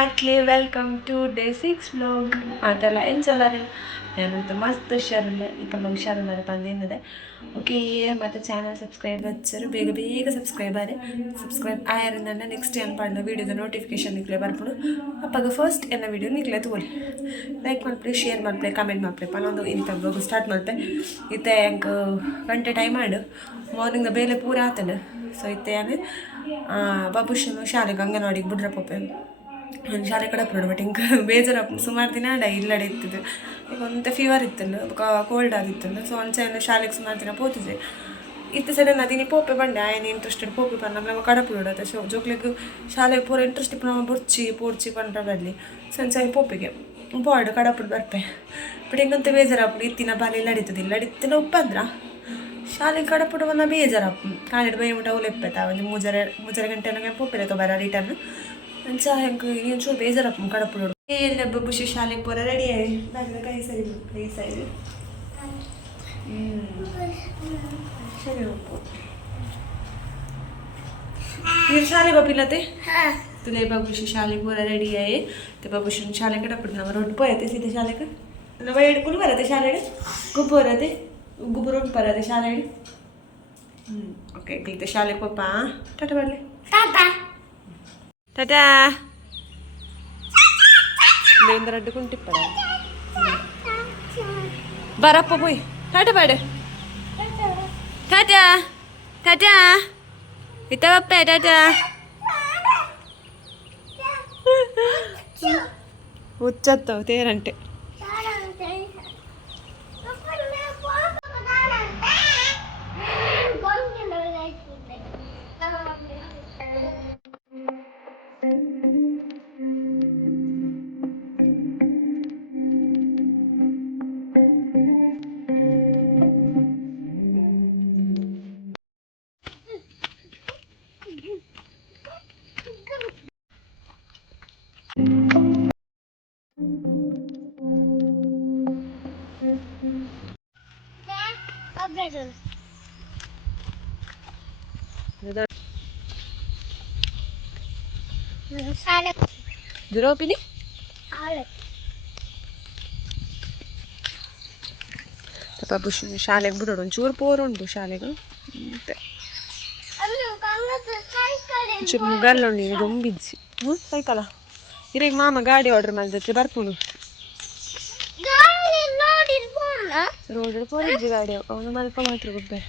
Hartley welcome to day 6 vlog. ಅದೆಲ್ಲ ಏನು ಚಲ್ಲಾರೆ ഞാനത് മസ്ത് ഉഷാറില്ല ഇപ്പം ഉഷാറുണ്ടായി പന്നിന്നത് ഓക്കെ. ಮತ್ತು ಚಾನಲ್ ಸಬ್ಸ್ಕ್ರೈಬ್ ಹಚ್ಚರು ಬೇಗ ಸಬ್ಸ್ಕ್ರೈಬ್ ಆಯರಿಂದಂಡ ನೆಕ್ಸ್ಟ್ ಏನು ಪಡ್ನ ವೀಡಿಯೋದ ನೋಟಿಫಿಕೇಶನ್ ನಿಕ್ಲೆ ಬರ್ಬೋದು. ಅಪ್ಪಾಗ ಫಸ್ಟ್ ಎನ್ನ ವೀಡಿಯೋ ನಿಕ್ಲೆ ತೋಲಿ ಲೈಕ್ ಮಾಡ್ಪ್ಲೆ, ಶೇರ್ ಮಾಡ್ಪ್ಲೆ, ಕಮೆಂಟ್ ಮಾಡ್ಪ್ಲೆ. ಪನ್ನೊಂದು ಇಂಥ ಬ್ಲಾಗ್ ಸ್ಟಾರ್ಟ್ ಮಾಡ್ತೆ ಇತ್ತೆ ಹೆಂಗೆ ಗಂಟೆ ಟೈಮ್ ಮಾಡು ಮಾರ್ನಿಂಗ್ ಬೇಲೆ ಪೂರ ಆತನು. ಸೊ ಇತ್ತೆ ಏನು ಬಾಬುಷನು ಶಾಲೆಗೆ ಅಂಗನವಾಡಿಗೆ ಬಿಡ್ರೆ ಪೋಪೆ ಒಂದು ಶಾಲೆ ಕಡೆ ಬಿಡು. ಬಟ್ ಹಿಂಗೆ ಬೇಜಾರು ಸುಮಾರು ದಿನ ಇಲ್ಲಡೆ ಇತ್ತಿದ್ದು. ಈಗ ಒಂದು ಫೀವರ್ ಇತ್ತಲ್ಲ, ಕೋಲ್ಡ್ ಆಗಿತ್ತಲ್ಲ. ಸೊ ಒಂದು ಶಾಲೆಗೆ ಸುಮಾರು ದಿನ ಪೋತಿದ್ದೆ. ಇತ್ತು ಸಡನ್ ಅದಿನಿ ಪೋಪೆ ಬಂಡೆ ಆಯ್ನ ಇಂಟ್ರೆಸ್ಟೆಡ್ ಪೋಪೆ ಪನ್ನ ನಮ್ಮ ಕಡಪು ಬಿಡೋದು. ಸೊ ಜೋಕ್ಲಿಗೆ ಶಾಲೆಗೆ ಪೂರ ಇಂಟ್ರೆಸ್ಟ್ ಇಪ್ಪ ನಮ್ಮ ಪೋಡ್ಚಿ ಪಂಡ್ರ ಬರಲಿ ಸಂಚಾಯ ಪೋಪಿಗೆ ಪೋಡು ಕಡಪು ಬರ್ಪೆ. ಬಟ್ ಹಿಂಗಂತ ಬೇಜಾರಪ್ಪು ಇತ್ತಿನ ಬಾಲಿ ಇಲ್ಲಡಿತ್ತಿನ ಉಪ್ಪಂದ್ರ ಶಾಲೆಗೆ ಕಡಪುಡು ಒಂದು ಬೇಜಾರಪ್ಪು ಕಾಲಿಡ್ ಬೈ ಮುಟ್ಟ ಉಲೆಪ್ಪೆತ ಒಂದು ಮೂಜರೆ ಗಂಟೆ ನನಗೆ ಪೋಪಿಲ್ಲ ತೊಬರ ರಿಟರ್ನ್ ಅಂಚ ಹೆಂಗೆ ನೀನು ಚೂರು ಬೇಜಾರಪ್ಪ ಕಡಪುಡು. ಎಲ್ಲ ಬಬ್ಬುಶಿ ಶಾಲೆಗೆ ಪೂರ ರೆಡಿ ಆಗಿ ಬಾಗಿಲ ಕೈ ಸರಿ ಸರಿ ಸರಿ ಹೋಗ್ಬೋ ನೀರು ಶಾಲೆ ಬಪ್ಪಿಲ್ಲತೆ तुले बाबूशी शाले पूरा रेडी आहे. ते बाबूशी शालेकडे पण रोड पोहते सीधे शालेकडे वेळ कुल बरते शालेकडे गुब्ब बरते गुब्ब रोड बरते शालेकडे. ओके इथे शाले पप्पा टाटा बरले टाटा टाटा देवेंद्र अड्डकून टिप्पडा बरप्ಪ पोई टाटा बाड टाटा टाटा इथे बप्पे टाटा ಹುಚ್ಚತ್ತವು ತೇರಂಟೆ. ದುರೋಪಿನಿ ಬಾಬುಶ್ ಶಾಲೆಗೆ ಬಿಡೋಡು ಒಂಚೂರು ಪೋರು ಉಂಟು ಶಾಲೆಗೆ ಮತ್ತೆ ಮುಗಲ್ಲ ನೀನು ರೊಂಬಿಜ್ಜಿ ಸೈಕಲ ಇರೀಗ ಮಾಮ ಗಾಡಿ ಆರ್ಡರ್ ಮಾಡಿದ್ರೆ ಬರ್ಕೊಂಡು ರೋಡ್ ಪೋರಿಜ್ಜಿ ಗಾಡಿ ಅವನು ಮಲ್ಪ ಮಾತ್ರ ಗೊಬ್ಬೆ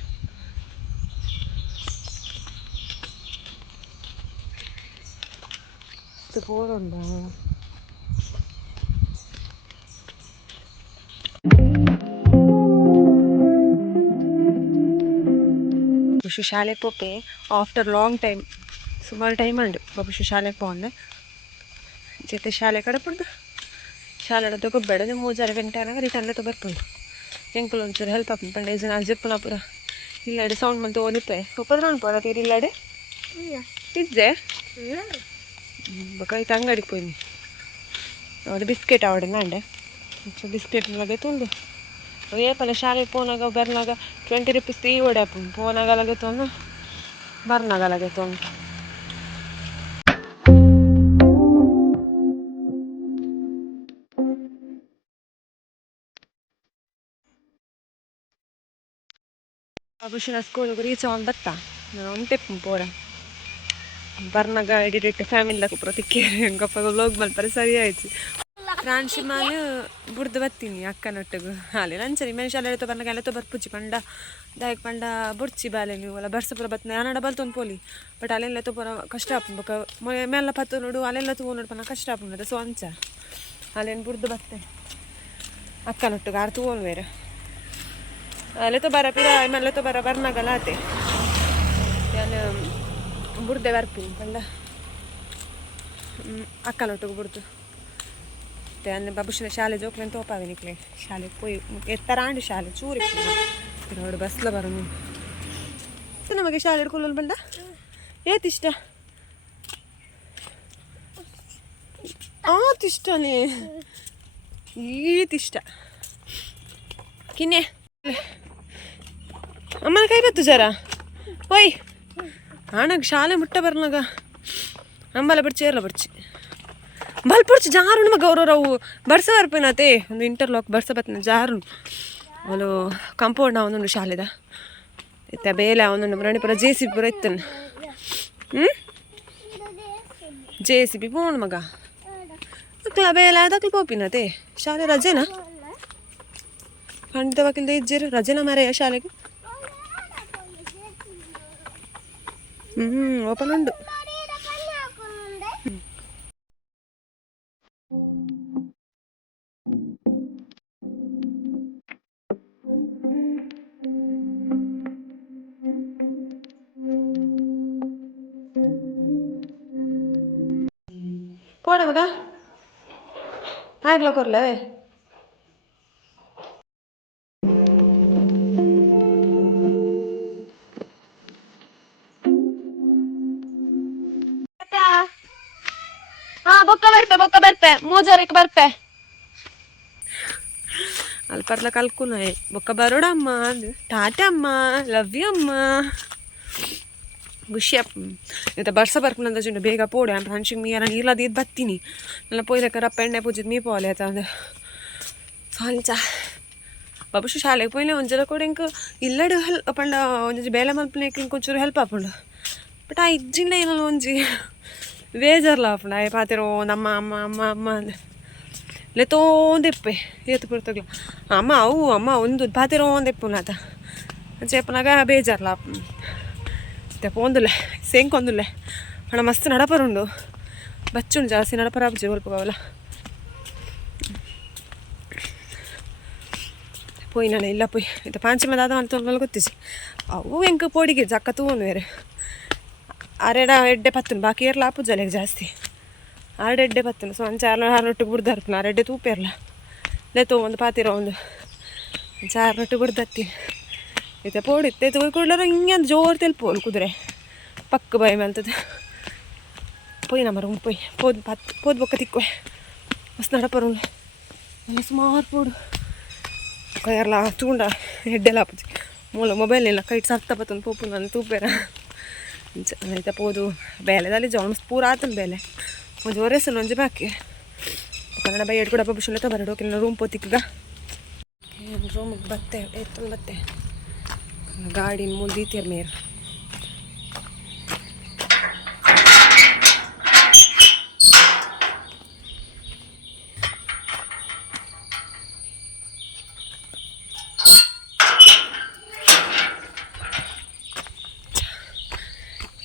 പോറുണ്ടോ ಬಬುಶು ಶಾಲೆಗೆ ಪೋಪೆ ಆಫ್ಟರ್ ಲಾಂಗ್ ಟೈಮ್ ಸುಮಾರು ಟೈಮ್ ಉಂಡು ಬಬುಶು ಶಾಲೆಗೆ ಪೋಂದೆ ಜೊತೆ ಶಾಲೆ ಕಡೆ ಪುಡ್ದು ಶಾಲೆ ತಗೊಬೇಡ ನೀವು 3 ಗಂಟೆ ಆಗ ರಿಟರ್ನ್ ಬರ್ಕೊಂಡು ಎಂಕಲ್ ಒಂಚೂರು ಹೆಲ್ಪ್ ಆಗ್ತದೆ ಪಂಡ ಜನ ಅಜ್ಜಪ್ಪನ ಪುರ ಇಲ್ಲಾಡೆ ಸೌಂಡ್ ಮಂತ್ ಓದಿಪ್ಪೆ ಉಪದ್ರ ಪೋರ ತೀರಿ ಇಲ್ಲಾಡೆ ಇದ್ದೆ ಬಕಾಯ್ತು ಅಂಗಡಿಗೆ పోయింది ಅದು ಬಿಸ್ಕೆಟ್ ಆವಡೆ ನಾಂಡೆ ಬಿಸ್ಕೆಟ್ ಲಗೆ ತುಂಡು ಏಪಲ್ಲ ಶಾಲೆಗೆ ಪೋನಾಗ ಬರ್ನಾಗ 20 ರೂಪೀಸ್ ಈ ಒಡೆ ಪೋನಾಗ ಲಗೆ ತೊಂದು ಬರ್ನಾಗ ಲಗೆ ತೊಂದು ಬಾಬುಶಿನ ಸ್ಕೂಲಿಗೆ ರೀಚ್ ಆಗಿ ಬತ್ತಾ ನಾನು ಒಂಟೆಪ್ಪು ಪೋರ ಬರ್ನಾಗ ಎಡಿಟ್ ಫ್ಯಾಮಿಲಿದಾಗ ಪ್ರತಿಕ್ರಿಯೆ ಗಪ್ಪ ವ್ಲಾಗ್ ಮಲ್ಪರೆ ಸರಿ ಆಯ್ತು. ರಾನ್ಶಿ ಮಾಲು ಬುಡ್ದು ಬರ್ತೀನಿ ಅಕ್ಕನೊಟ್ಟಿಗೆ ಹಾಲೆ ನಂಚರಿ ಮೆನ್ ಶಾಲೆ ಬರ್ನಾಗ ಎಲ್ಲ ಬರ್ಪುಚ್ಚಿ ಪಂಡ ದಾಯಕ್ ಪಂಡ ಬುಡ್ಚಿ ಬಾಲೆ ನೀವು ಅಲ್ಲ ಬರ್ಸಪುರ ಬತ್ನ ನಾನಡ ಬಲ್ತೊಂದು ಪೋಲಿ ಬಟ್ ಅಲ್ಲೆಲ್ಲ ತೊಪರ ಕಷ್ಟ ಆಪುಂಬಕ ಮೇಲೆಲ್ಲ ಪತ್ತು ನೋಡು ಅಲ್ಲೆಲ್ಲ ತಗೋ ನೋಡ್ಪನ ಕಷ್ಟ ಆಪುಂಡದ ಸೊ ಅಂಚ ಅಲ್ಲೇನು ಬುಡ್ದು ಬತ್ತೆ ಅಕ್ಕನೊಟ್ಟಿಗೆ ಆರು ತಗೋನ್ ಬೇರೆ ಅಲ್ಲೆತ್ತೋ ಬರ ಪಿರ ಮೆಲ್ಲೆತ್ತೋ ಬರ ಬರ್ನಾಗಲ್ಲ ಆತೆ ನಾನು ಬುಡ್ದೆ ಬರ್ತೀನಿ ಪಂಡ ಅಕ್ಕನೊಟ್ಟಿಗೆ ಬುಡ್ದು ಮತ್ತೆ ಬಾಬುಶಿನ ಶಾಲೆ ಜೋಕ್ಲಂತ ತೋಪಾವೆ ನಿಕ್ಲೆ ಶಾಲೆಗೆ ಪೋಯಿ ಎತ್ತರಾಂಡಿ ಶಾಲೆ ಚೂರಿ ನೋಡು ಬಸ್ಲ ಬರೋ ನೀನು ನಮಗೆ ಶಾಲೆ ಹಿಡ್ಕೊಳ್ಳಲು ಬಂಡ ಏತಿಷ್ಟ ಆತಿಷ್ಟನೇ ಈತಿಷ್ಟ ಕಿನ್ನೆ ಅಮ್ಮನ ಕೈ ಬತ್ತು ಜರ ಓಯ್ ಆಣಗ ಶಾಲೆ ಮುಟ್ಟ ಬರ್ನಾಗ ಅಂಬಲ ಬಿಡ್ಚಿ ಎಲ್ಲ ಬಿಡ್ಚಿ ಬಲ್ಪುರ್ಚು ಜಾರುಣ್ ಮಗ ಅವ್ರವು ಬರ್ಸ ಬರ್ಪೇನತೆ ಒಂದು ಇಂಟರ್ಲಾಕ್ ಬರ್ಸ ಬತ್ತನ ಜಾರುಣ್ ಅವಳು ಕಾಂಪೌಂಡ್ ಅವನೊಂದು ಶಾಲೆದ ಇತ್ತ ಬೇಲೆ ಅವನೊಂದು ಮರಣಿಪುರ JCB ಪುರ ಇತ್ತನ JCB ಪೋಣ ಮಗ ಅಕ್ಲ ಬೇಲೆ ಅದಕ್ಲು ಪೋಪಿನತೆ ಶಾಲೆ ರಜೆನಾ ಖಂಡಿತ ವಕೀಲ್ದೆ ಇಜ್ಜಿರು ರಜೆನ ಮಾರೆಯ ಶಾಲೆಗೆ ಓಪನ್ ಉಂಡು പോടെ മക ആയിരല്ലോ കുറല്ലേ ಬೊಕ್ಕ ಬರ್ಪೆ ಮೂಜಾರಕ್ಕೆ ಬರ್ಪೆ ಅಲ್ಲಿ ಪರ್ಲ ಕಲ್ಕುನ ಬೊಕ್ಕ ಬರೋಡಮ್ಮ ಟಾಟಾ ಅಮ್ಮ ಲವ್ ಯು ಅಮ್ಮ ಖುಷಿ ಇಂತ ಬರ್ಸ ಬರ್ಪನಂದ ಜುಂಡು ಬೇಗ ಪೋಡೆ ಅಂತ ಹಂಚಿಗೆ ಮೀರ ನೀರ್ಲದ ಇದು ಬತ್ತೀನಿ ಎಲ್ಲ ಪೊಯ್ಲಕ್ಕ ರಪ್ಪ ಎಣ್ಣೆ ಪೂಜಿದ್ ಮೀ ಪೋಲೆ ಆಯ್ತಾ ಅಂದ ಸಾಂಚ ಬಾಬುಶು ಶಾಲೆಗೆ ಪೋಯ್ಲೆ ಒಂಜಲ ಕೂಡ ಇಂಕ ಇಲ್ಲಡು ಹೆಲ್ಪ್ ಪಂಡ ಒಂಜಿ ಬೇಲೆ ಮಲ್ಪನೇಕ ಇಂಕೊಂಚೂರು ಹೆಲ್ಪ್ ಆಪುಂಡು ಬಟ್ ಆ ಇಜ್ಜಿನ ಏನಲ್ಲ ಒಂಜಿ ಬೇಜಾರ್ಲ ಆಪುಂಡು ಆಯ್ ಪಾತಿರೋ ನಮ್ಮ ಅಮ್ಮ ಅಮ್ಮ ಅಮ್ಮ ಅಂದ ಲೆತೋಂದೆಪ್ಪೆ ಏತು ಪುರ್ತಗ್ಲ ಅಮ್ಮ ಅವು ಅಮ್ಮ ಒಂದು ಪಾತಿರೋ ಒಂದೆಪ್ಪುನ ಆತ ಚೇಪನಾಗ ಬೇಜಾರ್ಲ ಪೋಂದುಲ್ಲೆ ಸೇಂಕೊಂದುಲ್ಲೆ ಹಣ ಮಸ್ತ್ ನಡಪರುಂಡು ಬಚ್ಚುಂಡು ಜಾಸ್ತಿ ನಡಪರ ಆಪುಜಿ ಒಲ್ಪಗವಲ್ಲ ಪೋಯ್ ನಾನು ಇಲ್ಲ ಪೋಯ್ ಇದು ಪಾಂಚಮದಾದ ಅಂತ ಗೊತ್ತಿಸಿ ಅವು ಎಂಕ ಪೋಡಿಗೆ ಜಕ್ಕ ತೂನು ಬೇರೆ ಆರೆಡ ಎಡ್ಡೆ ಪತ್ತನು ಬಾಕಿ ಏರ್ಲ ಆಪುಜಲೆಗೆ ಜಾಸ್ತಿ ಆರೆಡೆ ಎಡ್ಡೆ ಪತ್ತನು ಸೊ ಅಂಚಾರೊಟ್ಟಿಗೆ ಬುಡ್ದರ್ಪನು ಆರೆಡ್ಡೆ ತೂಪೇರ್ಲ ಲೆತೋ ಒಂದು ಪಾತಿರ ಒಂದು ಚಾರೊಟ್ಟಿಗೆ ಬುಡ್ದತ್ತೀನಿ ಇತ್ತೆ ಪೋಡಿತ್ತೆ ತೋಯ್ ಕೊಡ್ಲಾರ ಹಿಂಗೆ ಅಂತ ಜೋರು ತೆಲ್ಪೋಲು ಕುದುರೆ ಪಕ್ಕ ಬಾಯಿ ಮಂತದ್ದು ಪೋಯ್ ನಮ್ಮ ರೂಮ್ ಪೋಯ್ ಪೋದ್ ಬೊಕ್ಕ ತಿಕ್ಕೋಯ್ ಮಸ್ತ್ ನಡಪರು ಎಲ್ಲ ಸುಮಾರು ಪೋಡು ಕೈಯರ್ಲ ತೂಂಡ ಹೆಡ್ಡೆಲ್ಲ ಆಪುಜಿ ಮೂಲ ಮೊಬೈಲ್ ಇಲ್ಲ ಕೈಟ್ ಸರ್ತ ಬತ್ತೊಂದು ಪೋಪು ನಾನು ತೂಪೇರ ಆಯ್ತಾ ಪೋದು ಬೇಲೆದಲ್ಲಿ ಜಾಮಸ್ ಪೂರ ಆತನ ಬೇಲೆ ಒಂದು ಒರೆಸನು ಒಂಜಿ ಬಾಕಿ ಕನ್ನಡ ಬೈ ಎಡ್ಕೊಡ ಬಬ್ಬುಶುಲ್ಲ ಬರಡೋಕಿಲ್ಲ ರೂಮ್ ಪೋತಿಕ್ಗ ರೂಮಿಗೆ ಬತ್ತೆ ಎತ್ತೊಂದು ಬತ್ತೆ ಗಾಡಿ ಮುಲ್ದೀತಿಯರ್ ಮೇರ್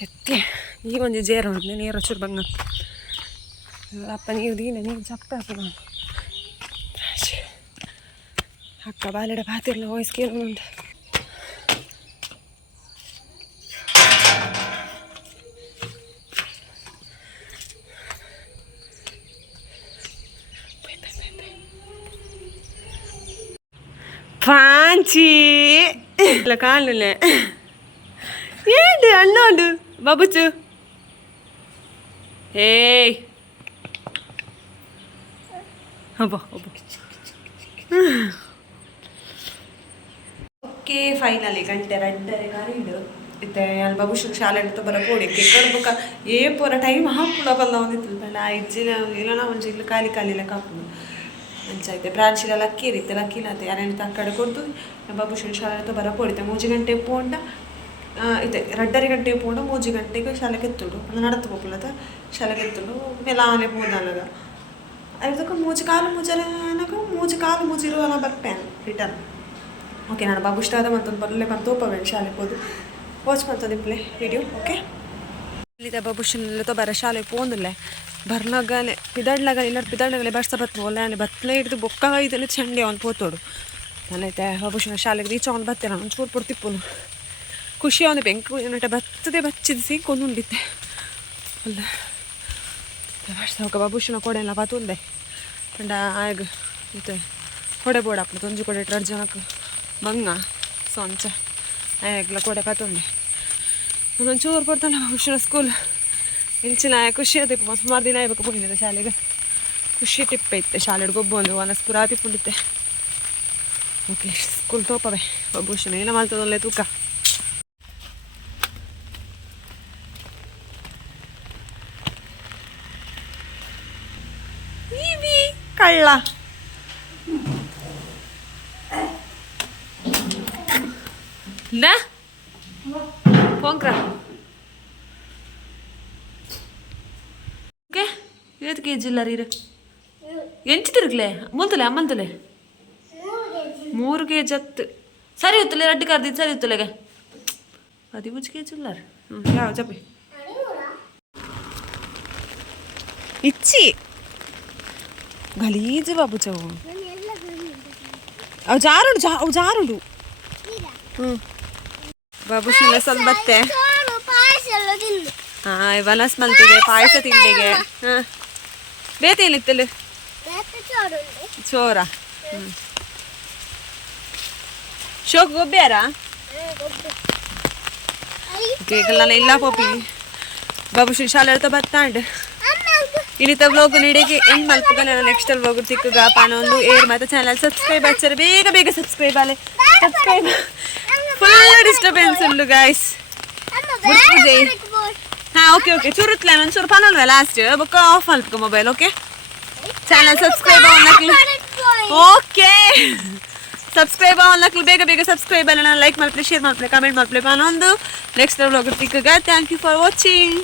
ಎತ್ತೆ ಈಗ ಒಂದು ಜೇರು ಹೊಡೆದೆ ನೀರು ಚೂರು ಬಂಗ ಅಪ್ಪ ನೀರು ದೀನ ನೀರು ಚಪ್ಪ ನಾನು ಅಕ್ಕ ಬಾಲೆಡ ಪಾತಿರ್ಲ ವಾಯ್ಸ್ ಕೇಳುന്നുണ്ട് ಪಾಂಚಿ ಇಲ್ಲ ಕಾಣಲಿಲ್ಲ ಏನ್ರಿ ಅಣ್ಣೋಡು ಬಾಬುಚು ಏಯ್ ಹಬ್ಬ ಹಬ್ಬ ಓಕೆ ಫೈನಲಿ ಗಂಟೆ ರಡ್ಡರೆ ಕಾಲಿಡು ಇತ್ತೆ ಅಲ್ಲಿ ಬಾಬುಶ್ ಶಾಲೆ ಅಂತ ಬರ ಕೋಡಿಕ್ಕೆ ಕಡ್ಬೇಕ ಏ ಪೂರ ಟೈಮ್ ಹಾಕ್ಬಿಡ ಬಲ್ಲ ಒಂದಿತ್ತು ಬೇಡ ಇಜ್ಜಿನ ಇಲ್ಲ ಒಂಜಿ ಇಲ್ಲ ಖಾಲಿ ಖಾಲಿ ಲೆಕ್ಕ ಹಾಕ್ಬಿಡು ಅಂಚೈತೆ ಬ್ರಾಂಚಿಲ ಲಕ್ಕಿ ಇರುತ್ತೆ ಲಕ್ಕಿ ಇಲ್ಲತ್ತೆ ಯಾರೇನು ತಕ್ಕಡೆ ಕೊಡ್ತು ಬಾಬುಶ್ ಶಾಲೆ ಅಂತ ಬರ ಕೋಡಿತೆ 3 ಗಂಟೆ ಪೋಂಡ ಇದೆ 2:30 ಗಂಟೆ ಪೋಂಡ 3 ಗಂಟೆಗೆ ಶಾಲೆಗೆ ಎತ್ತುಡು ಅದು ನಡತ್ತು ಹೋಗ್ಲತ್ತ ಶಾಲೆಗೆ ಎತ್ತುಡು ಮೇಲೆ ಆನೆ ಪೋದನಗ ಅದಕ್ಕೆ 3 ಕಾಲು ಮುಜಲನಗ 3 ಕಾಲು ಮುಜಿರು ಅಲ್ಲ ಬರ್ಪೇನು ರಿಟರ್ನ್ ಓಕೆ ನಾನು ಬಾಬುಷ್ಟ ಆದ ಮತ್ತೊಂದು ಬರಲೇ ಬಂದು ತೋಪಬೇಡಿ ಶಾಲೆಗೆ ಹೋದು ವಾಚ್ ಮಾಡ್ತದೆ ಪ್ಲೇ ವಿಡಿಯೋ ಓಕೆ ಇಲ್ಲಿದ್ದ ಬಾಬುಷನ್ನೆಲ್ಲ ಬರ ಶಾಲೆಗೆ ಪೋಂದಿಲ್ಲ ಬರ್ಲಾಗಲೆ ಪಿದಾಡ್ಲಾಗಲೆ ಇಲ್ಲ ಪಿದಾಡ್ಲಾಗಲೆ ಬರ್ಸ ಬತ್ತು ಒಳ್ಳೆ ಬತ್ತಲೇ ಹಿಡಿದು ಬೊಕ್ಕ ಇದನ್ನು ಚಂಡಿ ಅವ್ನು ಪೋತೋಡು ನಾನೈತೆ ಬಾಬುಷನ ಶಾಲೆಗೆ ರೀಚ್ ಅವ್ನು ಬತ್ತೆ ನಾನು ಚೂರು ಪುಡ್ತಿಪ್ಪನು ಖುಷಿ ಅವನು ಬೆಂಕು ಏನಂటే ಬತ್ತದೆ ಬಚ್ಚಿದಿಸಿ ಕೊಂದುಂಡಿತ್ತೆ ಅಲ್ಲ ಬರ್ಸೋಕ ಬಾಬುಷನ ಕೊಡೆಲ್ಲ ಪಾತುಂದೆ ಅಂಡ ಆಗ ಮತ್ತೆ ಕೊಡೆ ಬೋಡ ಹಾಕ್ಲು ತೊಂಜು ಕೊಡೆ ಇಟ್ಟು ಜನಕ್ಕೆ ಬಂಗ ಸೊಂಚ ಆಗಲ ಕೊಡೆ ಪಾತುಂಡೆ ಒಂದೊಂದು ಚೂರು ಬರ್ತಾನೆ ಬಾಬುಷನ ಸ್ಕೂಲ್ ಇಂಚಿನ ಖುಷಿ ಅದೇ ಸುಮಾರು ದಿನ ಆಗ್ಬೇಕು ಹೋಗಿದ್ದೆ ಶಾಲೆಗೆ ಖುಷಿ ಟಿಪ್ ಐತೆ ಶಾಲೆಗೆ ಗೊಬ್ಬೊಂದು ವನಸ್ಪುರ ತಿಪ್ಪಿಟ್ಟಿತ್ತೆ ಓಕೆ ಸ್ಕೂಲ್ ತೋಪವೆ ಬಾಬುಷನ ಏನೋ ಮಾಡ್ತದಲ್ಲೇ ತೂಕ ಕಳ್ಳ ಪೋಂಕ್ರ ಓಕೆ 50 kg ಇಲ್ಲ ರೀ ಎಂಚು ತಿರುಗ್ಲೆ ಮೂಲ್ತಲೆ ಅಮ್ಮಂತಲೆ 3 kg ಹತ್ತು ಸರಿ ಹೊತ್ತಲೆ ರಡ್ಡಿ ಕರ್ದಿದ್ದು ಸರಿ ಹೊತ್ತಲೆಗೆ 15 kg ಇಲ್ಲ ಯಾವ ಚಪ್ಪಿ ಇಚ್ಚಿ ಗಲೀಜು ಬಾಬು ಚವು ಅವು ಜಾರುಡು ಬಾಬುಶ್ ಇಲ್ಲ ಸ್ವಲ್ಪ ಬತ್ತೆ ವನಸ್ ಮಲ್ತಿಗೆ ಪಾಯಸ ತಿಂಡಿಗೆ ಬೇತೆ ಏನಿತ್ತಲ್ಲ ಚೋರ ಶೋಕ್ ಗೊಬ್ಬ್ಯಾರ ಕೇಕಲ್ಲ ಇಲ್ಲ ಪೋಪಿ ಬಾಬುಶ್ ಶಾಲೆ ಬತ್ತಾಂಡ್ ಇನ್ನಿತ ವ್ಲಾಗ್ ನೀಡಿಗೆ ಎಂಡ್ ಮಲ್ಪಗ ನಾನು ನೆಕ್ಸ್ಟ್ ವ್ಲಾಗ್ ಸಿಕ್ಕುಗ ಪಾನೊಂದು ಏರ್ ಮತ್ತೆ ಚಾನಲ್ ಸಬ್ಸ್ಕ್ರೈಬ್ ಹಚ್ಚಾರೆ ಬೇಗ ಸಬ್ಸ್ಕ್ರೈಬ್ ಆಲೆ ಸಬ್ಸ್ಕ್ರೈಬ್ ಫುಲ್ ಡಿಸ್ಟರ್ಬೆನ್ಸ್ ಉಂಡು ಗೈಸ್ ಓಕೆ ಚೂರುತ್ಲೆ ಒಂಚೂರು ಪನಲ್ವ ಲಾಸ್ಟ್ ಬೊಕ್ಕ ಆಫ್ ಮಲ್ಪಗ mobile okay channel subscribe okay subscribe ಆನ್ಲಕ್ಲು ಬೇಗ ಸಬ್ಸ್ಕ್ರೈಬ್ ಅಲ್ಲ ನಾನು ಲೈಕ್ ಮಾಡ್ಲಿ ಶೇರ್ ಮಾಡ್ಲಿ ಕಮೆಂಟ್ ಮಾಡ್ಲಿ ಪಾನೊಂದು ನೆಕ್ಸ್ಟ್ ವ್ಲಾಗ್ ಸಿಕ್ಕುಗ ಥ್ಯಾಂಕ್ ಯು ಫಾರ್ ವಾಚಿಂಗ್